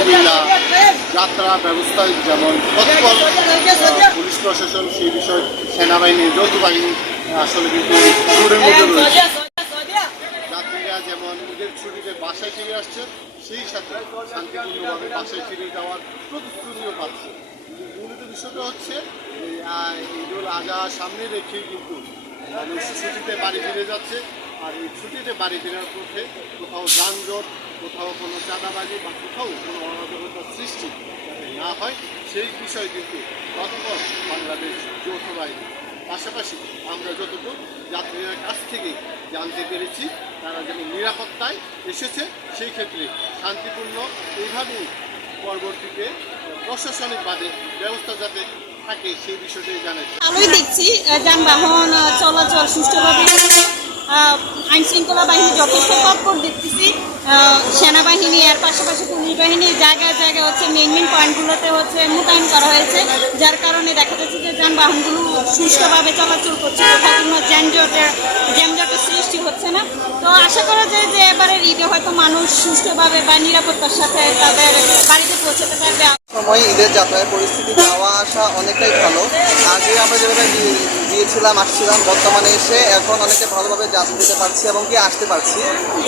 কুমিল্লা যাত্রা ব্যবস্থায় যেমন তৎপর পুলিশ প্রশাসন সেই বিষয় সেনাবাহিনী যৌথ বাহিনী আসলে কিন্তু দূরের মধ্যে রয়েছে। যাত্রীরা যেমন ঈদের ছুটিতে বাসায় ফিরে আসছে, সেই সাথে শান্তিপূর্ণভাবে বাসায় ফিরে যাওয়ার প্রতিশ্রুতিও পাচ্ছে। মূলত বিষয়টা হচ্ছে ঈদুল আজহা সামনে রেখেই কিন্তু মানুষ ছুটিতে বাড়ি ফিরে যাচ্ছে। আর এই ছুটিতে বাড়ি ফেরার পথে কোথাও যানজট, কোথাও কোনো চাঁদাবাজি বা কোথাও কোনো অরাজকতার সৃষ্টি যাতে না হয় সেই বিষয় কিন্তু তৎপর বাংলাদেশ যৌথ বাহিনী। পাশাপাশি আমরা যতটুকু যাত্রীদের কাছ থেকে জানতে পেরেছি তারা যেন নিরাপত্তায় এসেছে, সেই ক্ষেত্রে শান্তিপূর্ণ এইভাবেই পরবর্তীতে প্রশাসনিকভাবে ব্যবস্থা যাতে থাকে সেই বিষয়টাই জানাচ্ছি। ভালোই দেখছি যানবাহন চলাচল সুষ্ঠুভাবে আইন শৃঙ্খলা বাহিনী যথেষ্ট তৎপর দেখতেছি। সেনাবাহিনী এর পাশাপাশি পুলিশ বাহিনী জায়গায় জায়গায় হচ্ছে মেইন পয়েন্টগুলোতে হচ্ছে মোতায়েন করা হয়েছে, যার কারণে দেখা যাচ্ছে যে যানবাহনগুলো সুষ্ঠুভাবে চলাচল করছে, কোথাও কোনো জ্যামজটের সৃষ্টি হচ্ছে না। তো আশা করা যায় যে এবারের ঈদে হয়তো মানুষ সুষ্ঠুভাবে বা নিরাপত্তার সাথে তাদের বাড়িতে পৌঁছাতে পারবে। সময় ঈদের যাত্রায় পরিস্থিতি যাওয়া আসা অনেকটাই ভালো। আগে আমরা যেভাবে গিয়েছিলাম আসছিলাম, বর্তমানে এসে এখন অনেকটা ভালোভাবে যাত্রা দিতে পারছি এবং কি আসতে পারছি।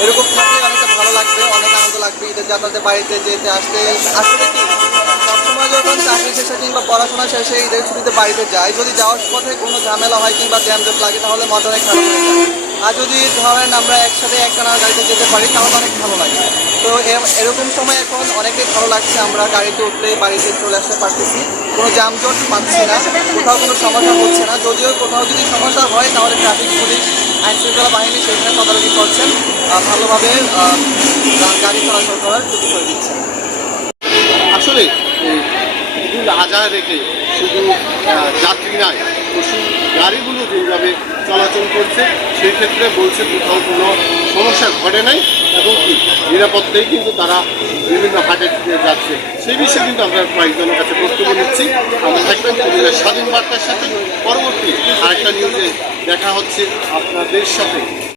এরকম থাকলে অনেকটা ভালো লাগবে, অনেক আনন্দ লাগবে ঈদের যাত্রাতে বাড়িতে যেতে আসতে। আসলে কি সবসময় যখন চাকরি শেষে কিংবা পড়াশোনা শেষে ঈদের ছুটিতে বাড়িতে যাই, যদি যাওয়ার পথে কোনো ঝামেলা হয় কিংবা জ্যামজট লাগে তাহলে মনটা অনেক খারাপ হয়ে যায়। আর যদি ধরেন আমরা একসাথে একটানা গাড়িতে যেতে পারি তাহলে অনেক ভালো লাগে। তো এরকম সময় এখন অনেকটাই ভালো লাগছে, আমরা গাড়িতে উঠলে বাড়িতে চলে আসতে পারতেছি, কোনো যানজট পাচ্ছি না, কোথাও কোনো সমস্যা হচ্ছে না। যদিও কোথাও যদি সমস্যা হয় তাহলে ট্রাফিক পুলিশ আইন শৃঙ্খলা বাহিনী সেখানে তদারকি করছেন, ভালোভাবে গাড়ি চলাচল করার সুযোগ করে দিচ্ছেন। আসলে ঈদুল আজহা রেখে শুধু যাত্রী নয়, পশু গাড়িগুলো যেভাবে চলাচল করছে সেই ক্ষেত্রে বলছে কোথাও কোনো সমস্যা ঘটে নাই এবং কি নিরাপত্তায় কিন্তু তারা বিভিন্ন হাটে যাচ্ছে। সেই বিষয়ে কিন্তু আমরা কয়েকজনের কাছে বক্তব্য নিচ্ছি। আমরা থাকবেন কুমিল্লার স্বাধীন বার্তার সাথে। পরবর্তী আরেকটা নিউজে দেখা হচ্ছে আপনাদের সাথে।